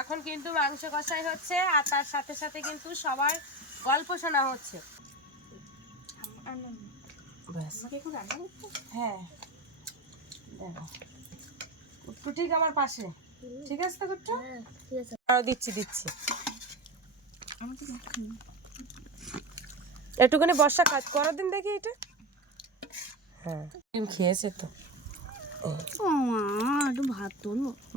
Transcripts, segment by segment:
এখন কিন্তু মাংস কষাই হচ্ছে আর তার সাথে সাথে কিন্তু সবার গল্প শোনা হচ্ছে। হ্যাঁ দেখো ঠিক আমার পাশে, ঠিক আছে তো কুট্টু? দিচ্ছি একটুখানি বর্ষা কাজ করার দিন দেখি এটা। হ্যাঁ খেয়েছে তো।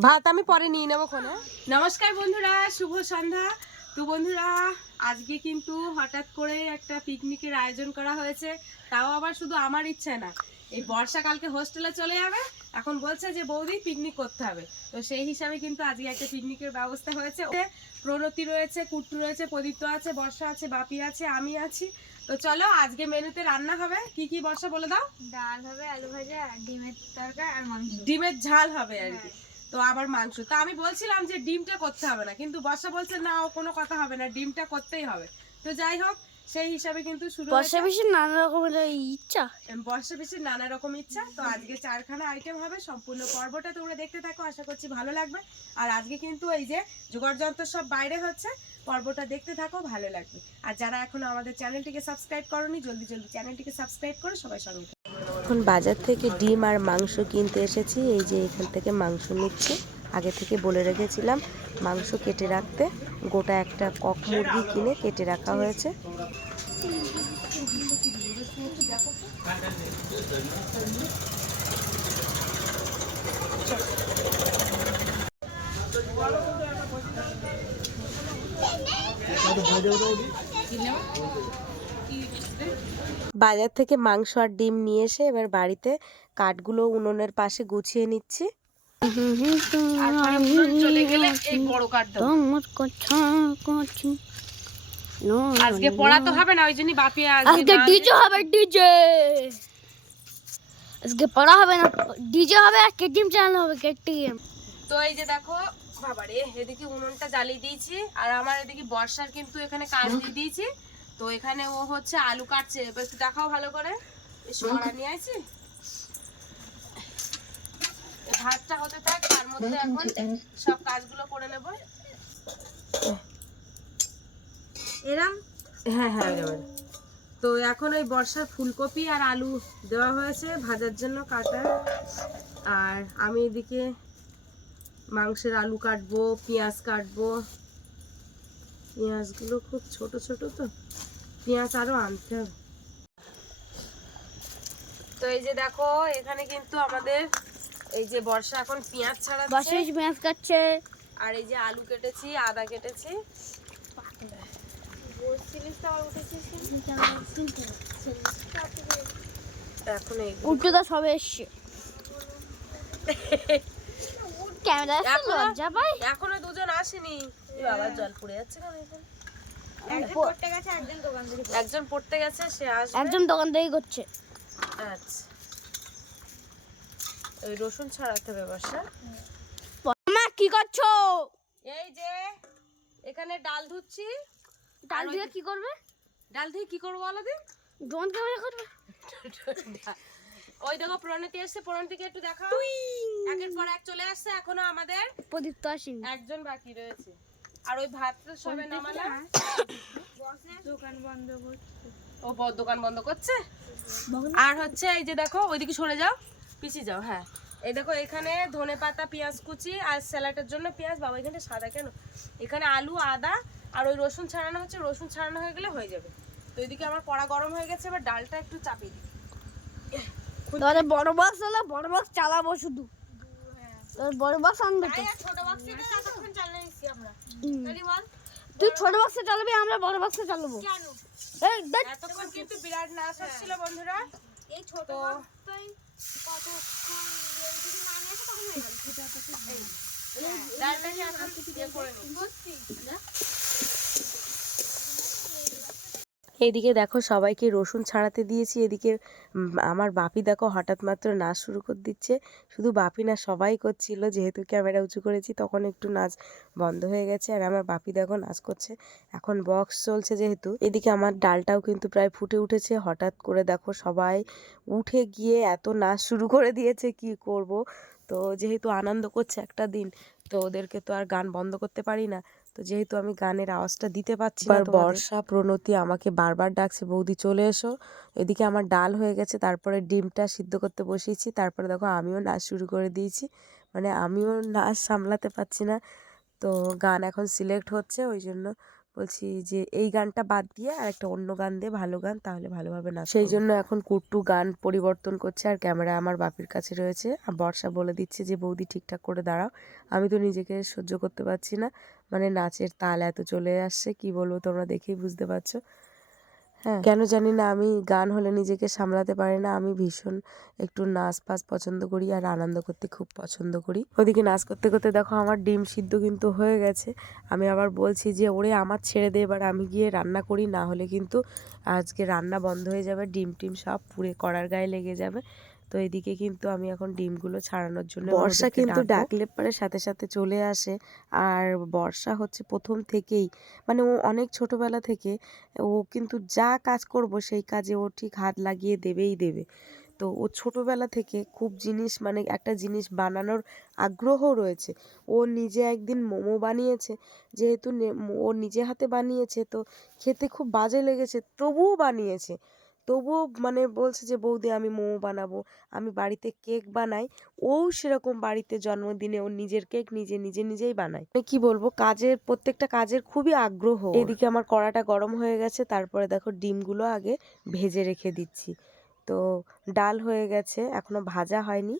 ভাত আমি পরে নিয়ে নেবো কোনে। নমস্কার বন্ধুরা, শুভ সন্ধ্যা। তো বন্ধুরা আজকে কিন্তু হঠাৎ করে একটা পিকনিকের আয়োজন করা হয়েছে, তাও আবার শুধু আমার ইচ্ছে না, এই বর্ষাকালকে হোস্টেলে চলে যাবে, এখন বলছে যে বৌদি পিকনিক করতে হবে। তো সেই হিসাবে কিন্তু আজকে একটা পিকনিকের ব্যবস্থা হয়েছে। প্রণতি রয়েছে, কুট্টু রয়েছে, প্রদীপ্ত আছে, বর্ষা আছে, বাপি আছে, আমি আছি। তো চলো আজকে মেনুতে রান্না হবে কি কি বর্ষা বলে দাও। ডাল হবে, আলু ভাজা, ডিমের তরকারি আর মাংস, ডিমের ঝাল হবে আর কি। তো আবার মাংস। তো আমি বলছিলাম যে ডিমটা করতে হবে না, কিন্তু বর্ষা বলছে না ও কোনো কথা হবে না, ডিমটা করতেই হবে। তো যাই হোক সেই হিসাবে কিন্তু শুরু বর্ষা বেশি নানা রকমের ইচ্ছা, বর্ষা বেশি নানা রকম ইচ্ছা। তো আজকে 4খানা আইটেম হবে, সম্পূর্ণ পর্বটা তোমরা দেখতে থাকো, আশা করছি ভালো লাগবে। আর আজকে কিন্তু এই যে জোগাড় যন্ত্র সব বাইরে হচ্ছে, পর্বটা দেখতে থাকো, ভালো লাগবে। আর যারা এখনো আমাদের চ্যানেলটিকে সাবস্ক্রাইব করোনি জলদি চ্যানেলটিকে সাবস্ক্রাইব করে সবাই সঙ্গে। এখন বাজার থেকে ডিম আর মাংস কিনতে এসেছি, এই যে এখান থেকে মাংস নিচ্ছি। আগে থেকে বলে রেখেছিলাম মাংস কেটে রাখতে, গোটা একটা কক মুরগি কিনে কেটে রাখা হয়েছে। বাজার থেকে মাংস আর ডিম নিয়ে এসে এবার বাড়িতে কাঠগুলো উনুনের পাশে গুছিয়ে নিচ্ছি। আজকে পড়া তো হবে না, ওই জন্যই বাপি আজকে ডিজে হবে, ডিজে আজকে পড়া হবে না, ডিজে হবে আর কেটিএম চ্যানেল হবে, কেটিএম। তো এই যে দেখো বাবারে, এদিকে উনুনটা জ্বালিয়ে দিয়েছি আর আমার এদিকে বর্ষার কিন্তু এখানে কাজ দিয়ে দিয়েছি। তো এখানে ও হচ্ছে আলু কাটছে, এবার একটু দেখাও ভালো করে। সরা নিয়ে আসি, ভাতটা হতে থাক, তার মধ্যে এখন সব কাজগুলো করে নেব। এরম হ্যাঁ হ্যাঁ এবার। তো এখন ওই বর্ষার ফুলকপি আর আলু দেওয়া হয়েছে ভাজার জন্য কাটা, আর আমি এদিকে মাংসের আলু কাটবো, পেঁয়াজ কাটবো। পেঁয়াজগুলো খুব ছোট ছোট, তো পেঁয়াজ আরো আনতে হবে। তো এই যে দেখো এখানে কিন্তু আমাদের এই যে বর্ষা এখন পেঁয়াজ ছাড়াচ্ছে, পেঁয়াজ কাটছে, আর এই যে আলু কেটেছি, আদা কেটেছি। এখন উল্টোটা সবে এসছে, ক্যামেরা লজ্জা পাই। এখনো দুজন আসেনি, আবার জল পড়ে যাচ্ছে কেন? একজন পড়তে গেছে, সে আসবে। একজন দোকান থেকে করছে। আচ্ছা ওই রসুন ছাড়াতে হবে বর্ষা। মা কি করছো? এই যে এখানে ডাল ধুচ্ছি। ডাল দিয়ে কি করবে? ডাল দিয়ে কি করবো বলো দিন? ড্রোন ক্যামেরা করবে। ওই দেখো প্রণতি এসছে, প্রণতিকে একটু দেখাও। একের পর এক চলে আসছে, এখনো আমাদের প্রদীপ্ত আসেনি, একজন বাকি রয়েছে। আর ওই ভাতটা সবে নামালাম। দোকান বন্ধ করছে, ও দোকান বন্ধ করছে। আর হচ্ছে এই যে দেখো ওইদিকে সরে যাও, পিছিয়ে যাও। হ্যাঁ এই দেখো এখানে ধনে পাতা, পেঁয়াজ কুচি আর স্যালাডের জন্য পেঁয়াজ। বাবা এখানে সাদা কেন? এখানে আলু, আদা আর ওই রসুন ছাড়ানো হচ্ছে, রসুন ছাড়ানো হয়ে গেলে হয়ে যাবে। তো এদিকে আমার কড়া গরম হয়ে গেছে, এবার ডালটা একটু চাপিয়ে দিই। তাহলে বড় বক্স হলো, বড় বক্স চালাবো শুধু। বড় বক্স আনবে তো? ছোট বক্সে এতক্ষণ চালিয়ে নিচ্ছি আমরা। তুই ছোট বক্সে চালাবি, আমরা বড় বক্সে চালাবো। এই দেখ এতক্ষণ কিন্তু বিরাট নাচ হচ্ছিল বন্ধুরা। এই ছোট বক্সটাই কতক্ষণ যদি না নিয়ে আসে তখন হয়ে গেল। ডালটাকে এখন দিয়ে করে নিচ্ছি। এইদিকে দেখো সবাইকে রসুন ছাড়াতে দিয়েছি। এদিকে আমার বাপি দেখো হঠাৎ মাত্র নাচ শুরু করে দিচ্ছে। শুধু বাপি না, সবাই করছিল, যেহেতু ক্যামেরা উঁচু করেছি তখন একটু নাচ বন্ধ হয়ে গেছে। আর আমার বাপি দেখো নাচ করছে, এখন বক্স চলছে যেহেতু। এদিকে আমার ডালটাও কিন্তু প্রায় ফুটে উঠেছে। হঠাৎ করে দেখো সবাই উঠে গিয়ে এত নাচ শুরু করে দিয়েছে, কি করব। তো যেহেতু আনন্দ করছে একটা দিন, তো ওদেরকে তো আর গান বন্ধ করতে পারি না। তো যেহেতু আমি গানের আওয়াজটা দিতে পাচ্ছি না, বর্ষা প্রণতি আমাকে বারবার ডাকছে, বৌদি চলে এসো। এদিকে আমার ডাল হয়ে গেছে, তারপরে ডিমটা সিদ্ধ করতে বসিয়েছি, তারপরে দেখো আমিও নাচ শুরু করে দিয়েছি। মানে আমিও নাচ সামলাতে পারছি না। তো গান এখন সিলেক্ট হচ্ছে, ওই জন্য বলছি যে এই গানটা বাদ দিয়ে আর একটা অন্য গান দিয়ে, ভালো গান, তাহলে ভালোভাবে নাচ। সেই জন্য এখন কুট্টু গান পরিবর্তন করছে, আর ক্যামেরা আমার বাপির কাছে রয়েছে। আর বর্ষা বলে দিচ্ছে যে বৌদি ঠিকঠাক করে দাঁড়াও। আমি তো নিজেকে সহ্য করতে পারছি না, মানে নাচের তাল এত চলে আসছে, কি বলবো, তোমরা দেখেই বুঝতে পারছো। হ্যাঁ, কেন জানি না আমি গান হলে নিজেকে সামলাতে পারি না। আমি ভীষণ একটু নাচ ফাচ পছন্দ করি, আর আনন্দ করতে খুব পছন্দ করি। ওদিকে নাচ করতে করতে দেখো আমার ডিম সিদ্ধ কিন্তু হয়ে গেছে। আমি আবার বলছি যে ওরে আমার ছেড়ে দে, এবার আমি গিয়ে রান্না করি, না হলে কিন্তু আজকে রান্না বন্ধ হয়ে যাবে, ডিম টিম সব পুড়ে কড়ার গায়ে লেগে যাবে। তো এদিকে কিন্তু আমি এখন ডিমগুলো ছাড়ানোর জন্য, বর্ষা কিন্তু ডাকলে পরে সাথে সাথে চলে আসে। আর বর্ষা হচ্ছে প্রথম থেকেই, মানে ও অনেক ছোটবেলা থেকে ও কিন্তু যা কাজ করব সেই কাজে ও ঠিক হাত লাগিয়ে দেবেই দেবে। তো ও ছোটবেলা থেকে খুব জিনিস, মানে একটা জিনিস বানানোর আগ্রহ রয়েছে। ও নিজে একদিন মোমো বানিয়েছে, যেহেতু ও নিজে হাতে বানিয়েছে, তো খেতে খুব বাজে লেগেছে, তবুও বানিয়েছে। তবুও মানে বলছে যে বৌদি আমি মোমো বানাবো, আমি বাড়িতে কেক বানাই। ও সেরকম বাড়িতে জন্মদিনে ও নিজের কেক নিজেই বানায়। মানে কি বলবো, কাজের প্রত্যেকটা কাজের খুবই আগ্রহ। এদিকে আমার কড়াটা গরম হয়ে গেছে, তারপরে দেখো ডিমগুলো আগে ভেজে রেখে দিচ্ছি। তো ডাল হয়ে গেছে, এখনো ভাজা হয়নি।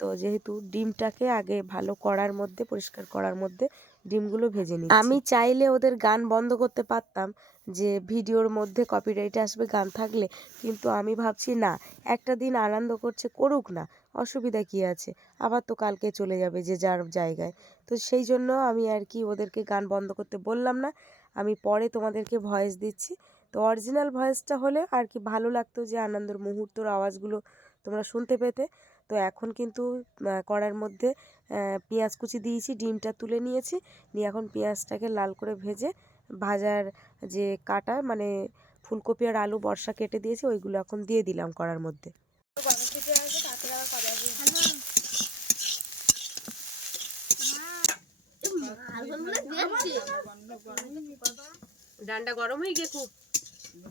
তো যেহেতু ডিমটাকে আগে ভালো কড়ার মধ্যে, পরিষ্কার কড়ার মধ্যে ডিমগুলো ভেজে নিচ্ছি। আমি চাইলে ওদের গান বন্ধ করতে পারতাম, যে ভিডিওর মধ্যে কপিরাইট আসবে গান থাকলে, কিন্তু আমি ভাবছি না, একটা দিন আনন্দ করছে, করুক না, অসুবিধা কি আছে, আবার তো কালকে চলে যাবে যে যার জায়গায়। তো সেই জন্য আমি আর কি ওদেরকে গান বন্ধ করতে বললাম না। আমি পরে তোমাদেরকে ভয়েস দিচ্ছি। তো অরিজিনাল ভয়েসটা হলে আর কি ভালো লাগতো, যে আনন্দের মুহূর্তের আওয়াজগুলো তোমরা শুনতে পেতে। তো এখন কিন্তু কড়ার মধ্যে পেঁয়াজ কুচি দিয়েছি, ডিমটা তুলে নিয়েছি, নিয়ে এখন পেঁয়াজটাকে লাল করে ভেজে, ভাজার যে কাটা, মানে ফুলকপি আর আলু বর্ষা কেটে দিয়েছি, ওইগুলো এখন দিয়ে দিলাম কড়ার মধ্যে। ডান্ডা গরম হয়ে গিয়ে খুব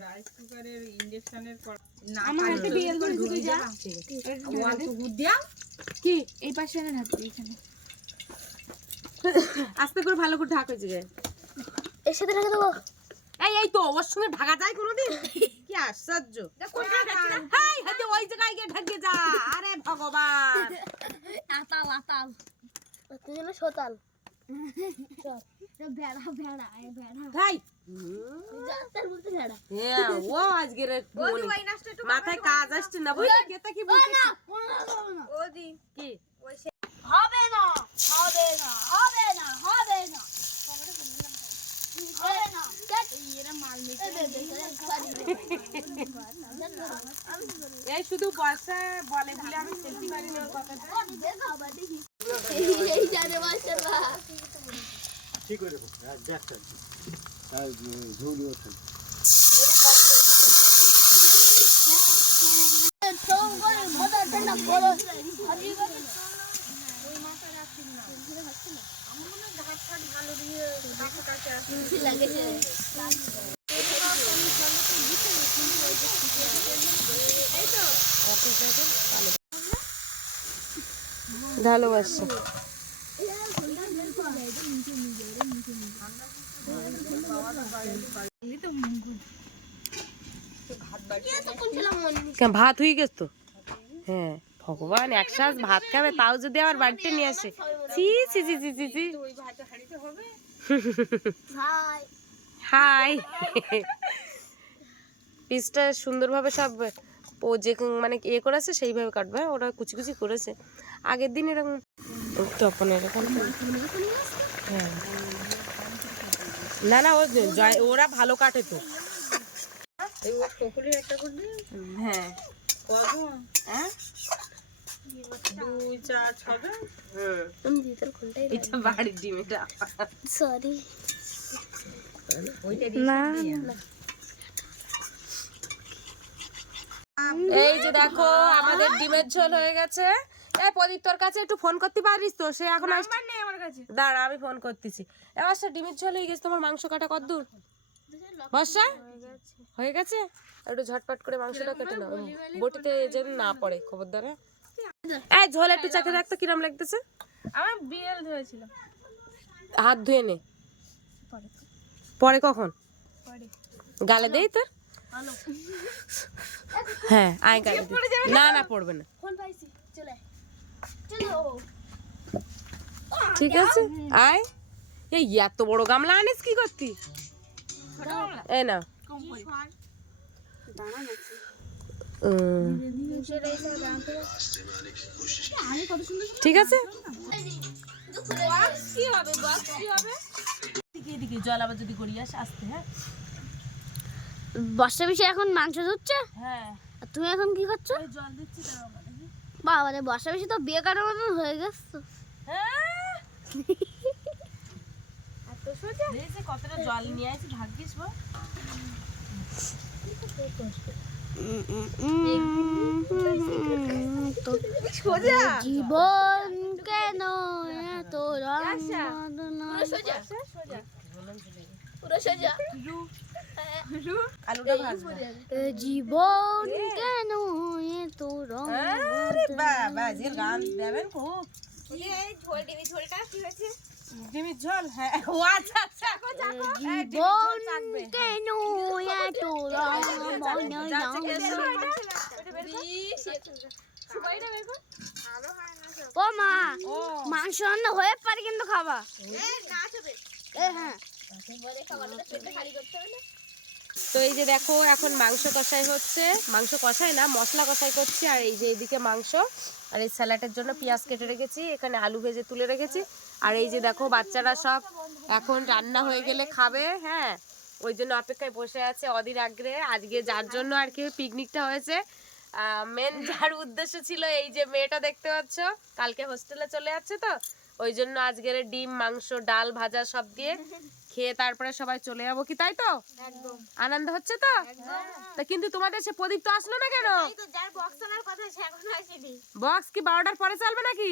রাইস কুকারের ইন্ডাকশনের আমার হাতে বিয়েল করে দিবি যা কি এই পাশে না ঢাকবি এখানে আস্তে করে ভালো করে ঢাক হয়েছে গে। এর সাথে ঢাকা দেবো। এই তো ওর সঙ্গে ঢাকা যায় কোনোদিন? কি আশ্চর্য! হাই হাতে ওই জায়গায় গিয়ে ঢাকে যা। আরে ভগবান! আতাল আতাল তুই যেন সোতাল ভেড়া ভেড়া ভেড়া ভাই তার বলতে ভেড়া হ্যাঁ, ও আজকে মাথায় কাজ আসছে না, বুঝলি? কেতা কি বলছিস? ওদি কি হবে না হবে না হবে না হবে না হবে না এরা মাল এই শুধু বর্ষা বলে দিলে আমি সেলফি মারি নেওয়ার কথাটা। এই জানে মাশাআল্লাহ ঠিক করে দেবো দেখতে ঝুলি ওঠে তো করে মজা ঠান্ডা করো হাজি করে ওই মাথা রাখছি না আমার মনে হয় ঘাট ফাট ভালো দিয়ে কাছে কাছে আসছে লাগেছে ভালোবাসা ভাত হয়ে গেছ তো? হ্যাঁ, ভগবান, একসাথ ভাত খাবে, তাও যদি আবার বাড়িতে নিয়ে আসে। ছি ছি ছি ছি ছি ছি। হাই, পিসটা সুন্দরভাবে সব ও যে মানে ইয়ে করেছে সেইভাবে কাটবে, ওরা কুচি কুচি করেছে আগের দিন এরকম। তখন এরকম হ্যাঁ, না না, ওরা ভালো কাটে তো। হ্যাঁ, হ্যাঁ, 2 4 6 তুমি দিতের কোনটাই এটা বাড়ির ডিম, এটা সরি না। এই যে দেখো আমাদের ডিমের ঝোল হয়ে গেছে। এই প্রদীপ তোর কাছে একটু ফোন করতে পারিস তো? সে এখন নাম্বার নেই আমার কাছে। দাঁড়া আমি ফোন করতেছি। এবার সে ডিমের ঝোল হয়ে গেছে। তোমার মাংস কাটা কতদূর? বর্ষা হয়ে গেছে? একটু ঝটপট করে মাংসটা কেটে নাও, বটিতে যেন না পড়ে, খবরদার। এই ঝোল একটু চাকে রাখতো, কিরম লাগতেছে? আমার বিড়াল ধরেছিল। হাত ধুয়ে নে। পরে কখন? পরে গালে দেই তো? হ্যাঁ আয় গালে দে। না না পড়বে না। ফোন পাইছি, চলে চলো। ঠিক আছে আয়। এই এত বড় গামলা আনিস কি করতি? এই না ঠিক আছে। কি হবে বক্স কি হবে? এদিকে জল আবার যদি গড়িয়ে আসতে। হ্যাঁ বর্ষা পিসি এখন মাংস ধুচ্ছে, হ্যাঁ আর তুমি এখন কি করছো? জল দিচ্ছি। বাবা রে, বর্ষা পিসি তো বিয়ে কাটার মতন হয়ে গেছে তো। কতটা জল নিয়ে আসি, ভাগ্যিস বল। জীবন কেন এত রং আলুটা ভাজবো। জীবন কেন এত রং আরে বাবা যে গান দেবেন খুব। ডিমের ঝোল, হ্যাঁ ও আচ্ছা আচ্ছা। জীবন কেন এত রং ও মা, মাংস রান্না হয়ে পারে কিন্তু খাবা। হ্যাঁ তো এই যে দেখো এখন মাংস কষাই হচ্ছে, মাংস কষাই না মশলা কষাই করছি। আর এই যে এইদিকে মাংস, আর এই স্যালাডের জন্য পেঁয়াজ কেটে রেখেছি, এখানে আলু ভেজে তুলে রেখেছি। আর এই যে দেখো বাচ্চারা সব এখন রান্না হয়ে গেলে খাবে, হ্যাঁ ওই জন্য অপেক্ষায় বসে আছে অধীর আগ্রহে। আজকে যার জন্য আর কি পিকনিকটা হয়েছে, মেন যার উদ্দেশ্য ছিল এই যে মেয়েটা দেখতে পাচ্ছ কালকে হোস্টেলে চলে যাচ্ছে, তো ওই জন্য আজকের ডিম মাংস ডাল ভাজা সব দিয়ে খেয়ে তারপরে সবাই চলে যাবো কি, তাই তো? আনন্দ হচ্ছে তো? তা কিন্তু তোমাদের সে প্রদীপ তো আসলো না কেন? বক্স কি 12টার পরে চলবে নাকি?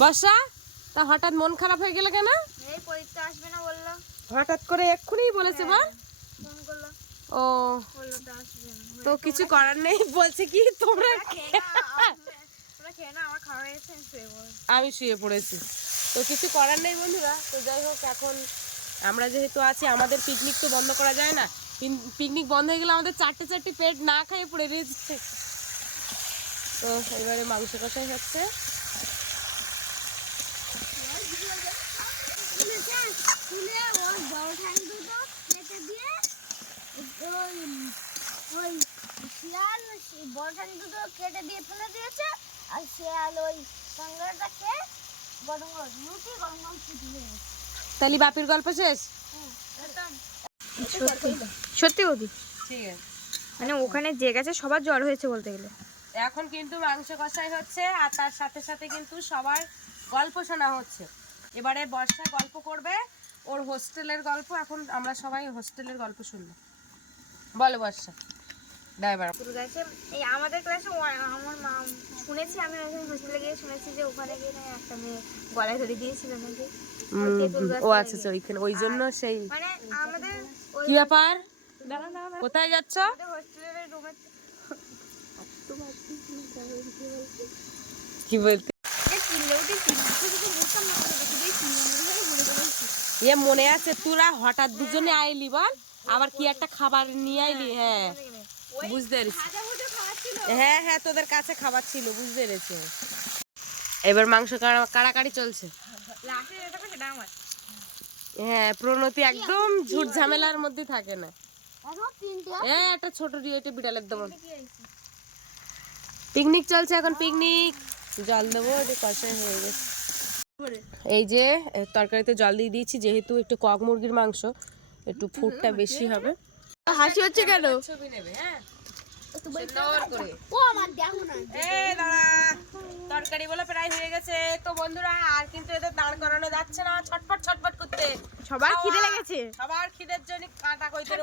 বর্ষা, তা হঠাৎ মন খারাপ হয়ে গেল কেন? এই পরীক্ষা আসবে না বললো, হঠাৎ করে এক্ষুনি বলেছে বল। ফোন করলো, ও বললো তো আসবে না। তো কিছু করার নেই, বলছে কি তোমরা তোমরা খেয়ে না, আমার খাওয়া হয়েছে, আমি শুয়ে পড়বো। আমি শুয়ে পড়েছি। তো কিছু করার নেই বন্ধুরা। তো যাই হোক, এখন আমরা যেহেতু আছি আমাদের পিকনিক তো বন্ধ করা যায় না। পিকনিক বন্ধ হয়ে গেলে আমাদের চারটে পেট না খেয়ে পড়ে রয়েছে। তো এবারে মাংস কষাই হচ্ছে। কেটে দিয়ে ফেলে দিয়েছে, আর শিয়াল ওই কাঙ্গারটা খেয়ে গরম গরম রুটি গরম গরম ছুটি হয়ে গেছে। তাহলে বাপির গল্প শেষ। সত্যি বলি, ঠিক আছে, মানে ওখানে যে গেছে সবার জ্বর হয়েছে বলতে গেলে। এখন কিন্তু মাংস কষাই হচ্ছে, আর তার সাথে সাথে কিন্তু সবার গল্প শোনা হচ্ছে। এবারে বর্ষা গল্প করবে ওর হোস্টেলের গল্প। এখন আমরা সবাই হোস্টেলের গল্প শুনবো। বলো বর্ষা, ড্রাইভার। এই আমাদের ক্লাসে আমার মা শুনেছি, আমি ওখানে হোস্টেলে গিয়ে শুনেছি যে ওখানে গিয়ে নাকি একটা মেয়ে গলায় ধরে দিয়েছিল নাকি। ও আচ্ছা আচ্ছা, ওইখানে ওই জন্য সেই মানে আমাদের কি ব্যাপার, কোথায় যাচ্ছ? হোস্টেলের রুমে কি বলতে ইয়ে মনে আছে তোরা হঠাৎ দুজনে আইলি বল, আবার কি একটা খাবার নিয়ে আইলি? হ্যাঁ বুঝতে পেরেছি, হ্যাঁ হ্যাঁ তোদের কাছে খাবার ছিল, বুঝতে পেরেছি। এবার মাংস কাড়াকাড়ি চলছে। হ্যাঁ প্রণতি একদম ঝুট ঝামেলার মধ্যে থাকে না। একটা ছোট এটা বিড়ালের দেবো। পিকনিক চলছে এখন, পিকনিক জল দেবো, এটা কষাই হয়ে গেছে। এই যে তরকারিতে জল দিয়ে দিয়েছি, যেহেতু একটু কক মুরগির মাংস একটু ফুটটা বেশি হবে। হাসি হচ্ছে কেন? ছবি নেবে, হ্যাঁ তরকারি বলে প্রায় হয়ে গেছে তো বন্ধুরা। আর কিন্তু এদের দাঁড় করানো যাচ্ছে না, ছটপট ছটপট করতে। সবার খিদে লেগেছে, সবার খিদের জন্য কাঁটা কইতে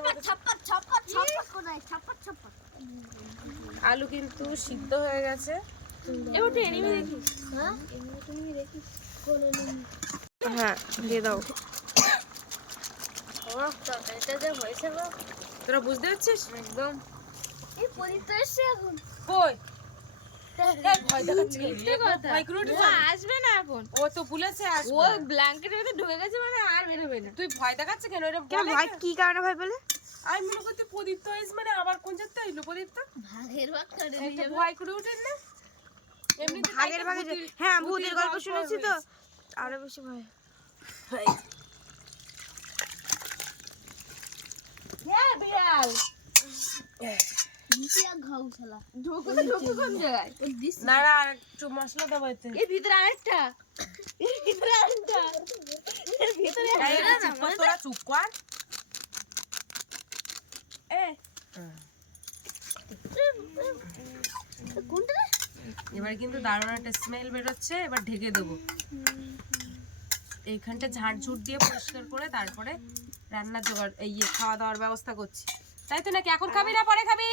আলু কিন্তু সিদ্ধ হয়ে গেছে। এবার তো এনিমি দেখিস। হ্যাঁ এনিমি দেখিস কোন এনিমি? হ্যাঁ দিয়ে দাও। ও তরকারিটা যে হয়েছে গো তোরা বুঝতে পারছিস? একদম। এই প্রদীপ তো এসছে এখন। কই ভয় দেখাচ্ছে কেন? মিথ্যে কথা। ভয় করে উঠেছে? ও আসবে না এখন। ও তো বলেছে ও আসবে না। ব্ল্যাঙ্কেটের মধ্যে ঢুকে গেছে মানে আর বের হবে না। তুই ভয় দেখাচ্ছে কেন? এরকম বলে কেন? কি কারণে ভয় পেলে? আমি মনে করতে প্রদীপ তো এস মানে আবার কোন জায়গাতে আইলো প্রদীপ তো? ভাগের ভাগ করে এই তো ভয় করে উঠেন না? এমনিতে ভাগের ভাগে হ্যাঁ ভূতের গল্প শুনেছি তো হয়েছে। আরো বেশি ভয়। হ্যাঁ বিড়াল। নিচে ঘাউ শালা ঢোকো তো ঢোকো কোন জায়গায়? না না একটু মশলা দাও এতে। এর ভিতরে আরেকটা এর ভিতরে আরেকটা এর ভিতরে এই একটু চুপ কর, তোরা চুপ কর। কোনটা রে? এবার কিন্তু দারুণ একটা স্মেল বেরোচ্ছে, এবার ঢেকে দেবো। এইখানটা ঝাড়ঝুট দিয়ে পরিষ্কার করে তারপরে রান্নার জোগাড় এই খাওয়া দাওয়ার ব্যবস্থা করছি, তাই তো? নাকি এখন খাবি না পরে খাবি?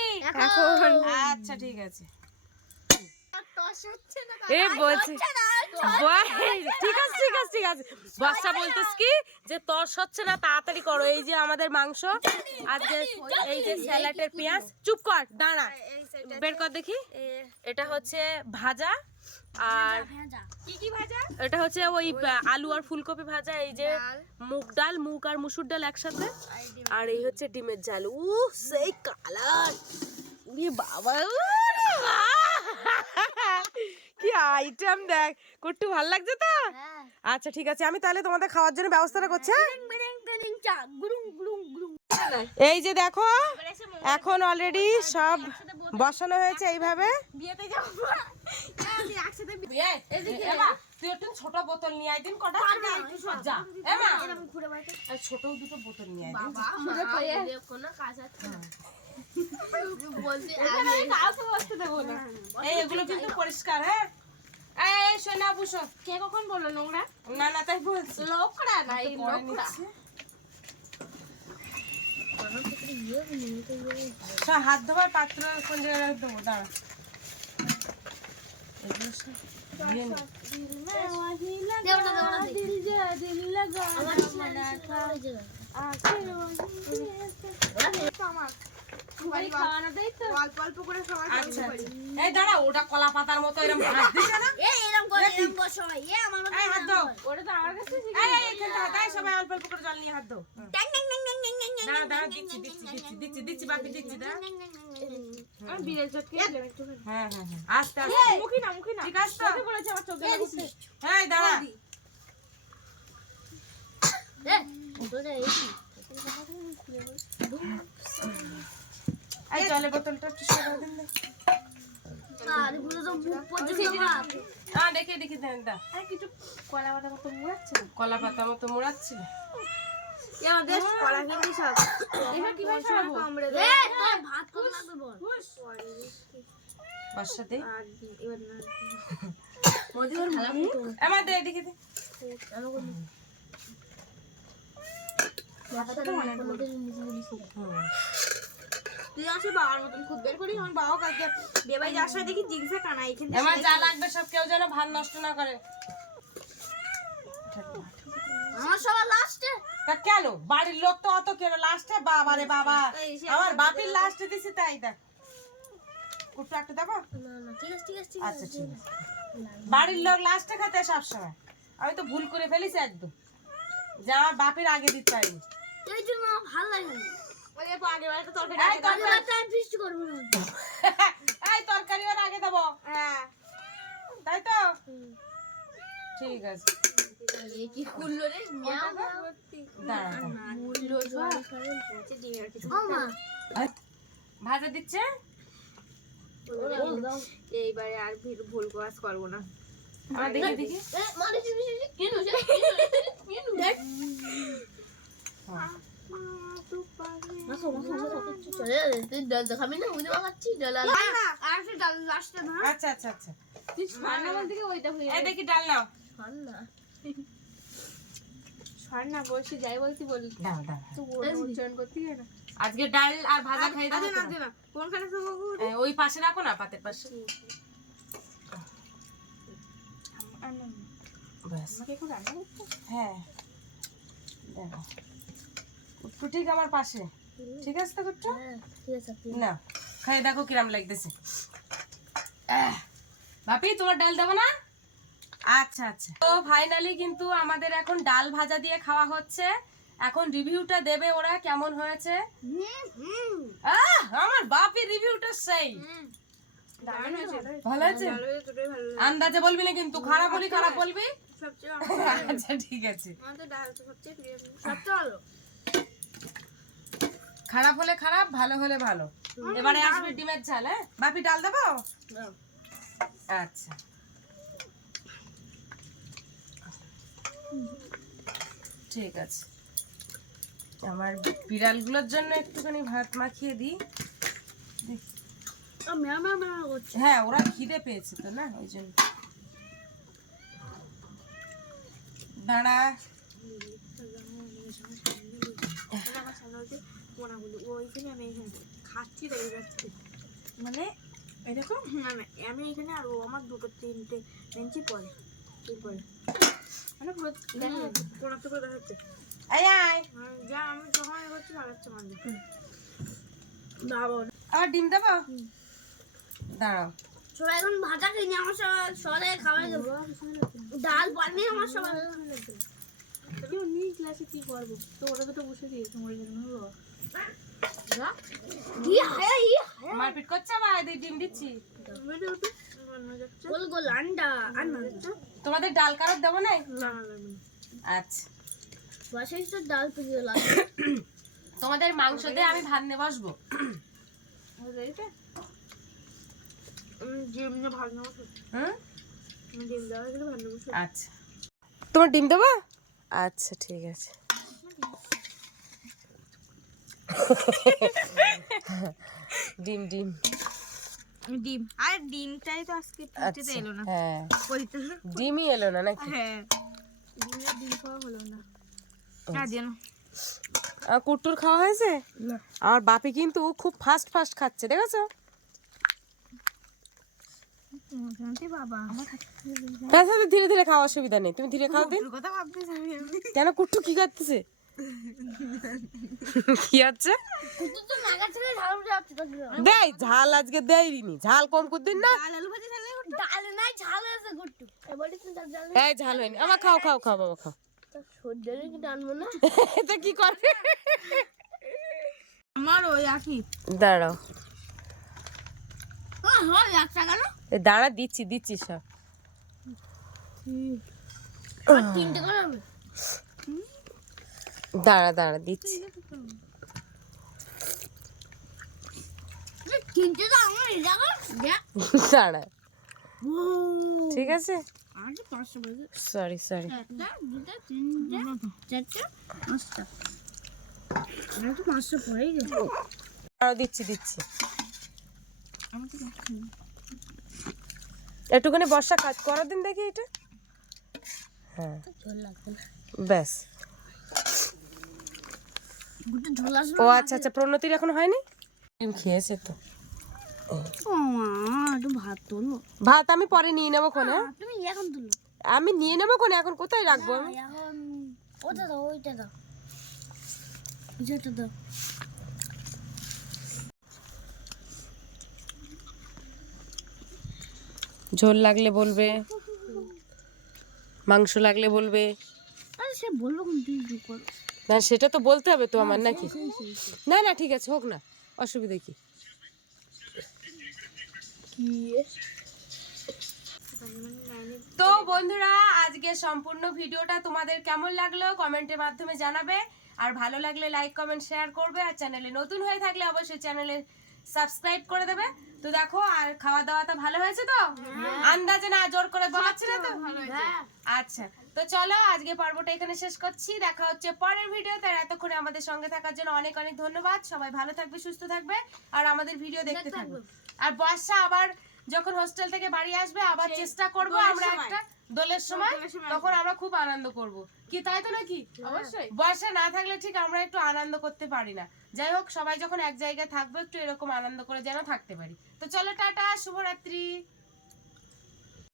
এখন আচ্ছা ঠিক আছে। টস হচ্ছে না এ বলছি ঠিক আছে ঠিক আছে ঠিক আছে। বর্ষা বলতেছ কি যে তর্স হচ্ছে না, তাড়াতাড়ি করো। এই যে আমাদের মাংস আজকে, এই যে স্যালাডের পেঁয়াজ। চুপ কর দাঁড়া, বের কর দেখি। এটা হচ্ছে ভাজা, আর কি কি ভাজা? এটা হচ্ছে ওই আলু আর ফুলকপি ভাজা, এই যে মুগ ডাল, মুগ আর মুসুর ডাল একসাথে, আর এই হচ্ছে ডিমের ঝাল। সেই কালার বাবা, কি আইটেম দেখ, কুট্টু ভাল লাগছে তো? আচ্ছা ঠিক আছে, আমি তাহলে তোমাদের খাওয়ার জন্য ব্যবস্থাটা করছি। এই যে দেখো এখন অলরেডি সব বসানো হয়েছে এইভাবে। বিয়েতে যাবো একসাথে তুই একটু ছোট বোতল নিয়ে আয় দিন, কটা যা ঘুরে বাড়িতে ছোট দুটো বোতল নিয়ে আয় দিন। ঘুরে পাইয়ে কোনো কাজ আছে না বলতে কাউকে বসতে দেবো না। এই এগুলো কিন্তু পরিষ্কার। হ্যাঁ এই সোনা বুঝো, কে কখন বললো নোংরা? না না তাই বলছি। লোকরা না এই পরে লোকরা নিচ্ছি। সব হাত ধোয়ার পাত্র কোন জায়গায় দেবো? দাঁড়া, এগুলো সব ধুয়ে নি। আচ্ছা এই দাঁড়া, ওটা কলা পাতার মতো এরকম ভাঁজ দিছে না? এই হাত দাও। ওটা তো আমার কাছে এই এখানটা হাত দাও, সবাই অল্প অল্প করে জল নিয়ে হাত দাও। দাঁড়া দাঁড়া, দিচ্ছি দিচ্ছি দিচ্ছি দিচ্ছি দিচ্ছি বাপি দিচ্ছি। দাঁড়া। আমি বিড়াল চটকে দিলাম একটু। হ্যাঁ হ্যাঁ হ্যাঁ, আস্তে আস্তে। মুখি না ঠিক আছে তো? চোখে পড়েছে আমার চোখে লাগছে। এই দাঁড়া। এই জলের বোতলটা একটু সরা দিন না। দেখি দেখি দেন দা। আর কিছু কলা পাতা মতো মুড়াচ্ছে না। কলা পাতা মতো মুড়াচ্ছিল। আমাদের কলা কিন্তু সব এবার কিভাবে খাবো আমরা? ভাত কম লাগবে বল। বর্ষা দে। আর এবার না আমার দে দেখি দে। তুই আসলে বাবার মতন খুব বের করি। আমার বাবা কালকে বেবাই যাওয়ার সময় দেখি জিন্সে কানা এখানে আমার যা লাগবে সব কেউ যেন ভাত নষ্ট না করে। আমার সবার লাস্টে তা কেন বাড়ির লোক তো অত কেন লাস্টে? বাবা রে বাবা, আমার বাপির লাস্টে দিছি তাই দেখ। কুট্টু একটু দেবো? না না ঠিক আছে ঠিক আছে আচ্ছা ঠিক আছে। বাড়ির লোক লাস্টে খেতে সবসময়। আমি তো ভুল করে ফেলিছি একদম, যে আমার বাপের আগে দিতে পারিনি। এই জন্য আমার ভালো লাগে না। ওই যে আগে বাড়িতে তরকারি এই তরকারি টাইম ফিস্ট করব না। এই তরকারি ওর আগে দেবো। হ্যাঁ তাই তো? ঠিক আছে এই কি কুল্লো রে মিয়াও দাঁড়া। কুল্লো সব হচ্ছে ডিমের কিছু ও মা ভাজা দিচ্ছে। এইবারে আর ভুল কাজ করব না। আমার দেখি দেখি। এ মানে কেন দেখ তুই ডাল দেখাবি না? বুঝতে পারছি ডাল আর সে ডাল লাস্টে না। আচ্ছা আচ্ছা আচ্ছা। তুই ছাড়না বলতে কি ওইটা হয়ে এই দেখি ডাল নাও। ছাড়না বসে যাই বলছি বলি দাও দাও। তো উচ্চারণ করতে গিয়ে না আজকে ডাল আর ভাজা খাই দাও তো। না কোনখানে খাবো ওই পাশে রাখো না, পাতের পাশে। ব্যাস। আমাকে এখন রান্না করতে হ্যাঁ দেখো কুট্টু ঠিক আমার পাশে, ঠিক আছে তো কুট্টু? ঠিক আছে না খাই দেখো কিরাম লাগতেছে। বাপি তোমার ডাল দেবো না? আচ্ছা আচ্ছা, তো ফাইনালি কিন্তু আমাদের এখন ডাল ভাজা দিয়ে খাওয়া হচ্ছে। এখন রিভিউটা দেবে ওরা কেমন হয়েছে। আমার বাপি রিভিউটা সেই দারুণ হয়েছে ভালো আছে। ভালো হয়েছে দুটোই ভালো হয়েছে আন্দাজে বলবি না কিন্তু, খারাপ বলি খারাপ বলবি। সবচেয়ে আচ্ছা ঠিক আছে, আমাদের ডাল তো সবচেয়ে প্রিয় সবচেয়ে ভালো খারাপ হলে খারাপ, ভালো হলে ভালো। এবারে আসবে ডিমের ঝাল। হ্যাঁ বাপি ডাল দেবো? আচ্ছা ঠিক আছে, আমার বিড়ালগুলোর জন্য একটুখানি ভাত মাখিয়ে দিই। করছে হ্যাঁ ওরা খিদে পেয়েছে তো না, ওই জন্য। দাঁড়া ওইখানে আমি এখানে খাচ্ছি রেগে যাচ্ছি মানে এরকম না না আমি এখানে আর ও আমার দুটো তিনটে বেঞ্চি পরে পরে মানে পুরো দেখা যাচ্ছে কোনাতে করে দেখা যাচ্ছে আয় আয়, যা আমি যখন এ করছি লাগাচ্ছে মানে বাবা আবার ডিম দেবো? দাঁড়াও সবাই এখন ভাজা কিনে আমার সবাই খাবার দেবো, ডাল বানিয়ে আমার সবাই তুমি নিয়ে ক্লাসে কি করবো তো ওরা তো বসে দিয়েছে তোমার জন্য মারপিট করছে আবার, ডিম দিচ্ছি। গোল গোল আন্ডা আন্ডা তোমাদের ডাল কারোর দেবো না? আচ্ছা বাসায় তো ডাল প্রিয় লাগে তোমাদের মাংস দিয়ে আমি ভাত নিয়ে বসবো। ডিম দিয়ে ভাত নেবো হুম ডিম দেওয়া গেলে ভাত নেবো আচ্ছা, তোমার ডিম দেবো? আচ্ছা ঠিক আছে। ডিম ডিম ডিম আর ডিমটাই তো আজকে আচ্ছা হ্যাঁ ডিমই এলো না নাকি? হ্যাঁ ডিম খাওয়া হলো না আর কুট্টুর খাওয়া হয়েছে? আমার বাপি কিন্তু খুব ফাস্ট ফাস্ট খাচ্ছে, দেখেছো? বাবা তার সাথে ধীরে ধীরে খাওয়া অসুবিধা নেই, তুমি ধীরে খাও দিন। কথা ভাবতেছি আমি কেন কুট্টু কি করতেছে? কি হচ্ছে? তুই তো নাগা ছেড়ে ঝাল যাচ্ছে তো দেই ঝাল আজকে দেইনি, ঝাল কম করে দিন না। আলু ভাজি খালে ডাল নাই ঝাল আছে গুট্টু এবারে তুই ডাল এই ঝাল হয়নি, আমার খাও খাও খাও বাবা খাও। সর্দারে কি ডালবো না এটা কি করবে? আমার ওই একই দাঁড়াও হয় একটা গেল এই দাঁড়া দিচ্ছি দিচ্ছি সব। আর তিনটে করে হবে দাঁড়া দাঁড়া দিচ্ছি। তিনটে তো আমার জায়গা দাঁড়া ঠিক আছে, আর 500 বলে সরি সরি। একটা দুটো তিনটে চারটে পাঁচটা আমি তো 500 পড়েই গেল আরো দিচ্ছি দিচ্ছি। আমি তো একটুখানি বর্ষা কাজ করার দিন দেখি এটা। হ্যাঁ ঝোল লাগবে না ব্যাস। গুট্টু ঝোল আসবে ও আচ্ছা আচ্ছা, প্রণতির এখন হয়নি? ডিম খেয়েছে তো। ও মা একটু ভাত তোলো ভাত আমি পরে নিয়ে নেবো কোনে, তুমি এখন তুলো আমি নিয়ে নেবো কোনে, এখন কোথায় রাখবো আমি? এখন ওটা দাও ওইটা দাও যেটা দাও ঝোল লাগলে বলবে, মাংস লাগলে বলবে। আরে সে বলবো কিন্তু তুই করো না সেটা তো বলতে হবে তো আমার নাকি? না না ঠিক আছে হোক না, অসুবিধা কি? তো বন্ধুরা আজকে সম্পূর্ণ ভিডিওটা তোমাদের কেমন লাগলো কমেন্টের মাধ্যমে জানাবে। আর ভালো লাগলে লাইক কমেন্ট শেয়ার করবে, আর চ্যানেলে নতুন হয়ে থাকলে অবশ্যই চ্যানেলে সাবস্ক্রাইব করে দেবে। তো দেখো আর খাওয়া দাওয়াটা ভালো হয়েছে তো? আন্দাজে না, জোর করে বলাচ্ছি না তো? আচ্ছা তো চলো আজকে পর্বটা এখানে শেষ করছি, দেখা হচ্ছে পরের ভিডিওতে। এতক্ষণে আমাদের সঙ্গে থাকার জন্য অনেক অনেক ধন্যবাদ। সবাই ভালো থাকবে, সুস্থ থাকবে, আর আমাদের ভিডিও দেখতে থাকবে। আর বর্ষা আবার যখন হোস্টেল থেকে বাড়ি আসবে আবার সেই চেষ্টা করব দোলের আমরা সময়। একটা দোলের সময়, দোলের সময় তখন আমরা খুব আনন্দ করব। কি তাই তো নাকি? অবশ্যই। বর্ষা না থাকলে ঠিক আমরা একটু আনন্দ করতে পারি না। যাই হোক, সবাই যখন এক জায়গায় থাকবো একটু এরকম আনন্দ করে যেন থাকতে পারি। তো চলো টাটা, শুভরাত্রি।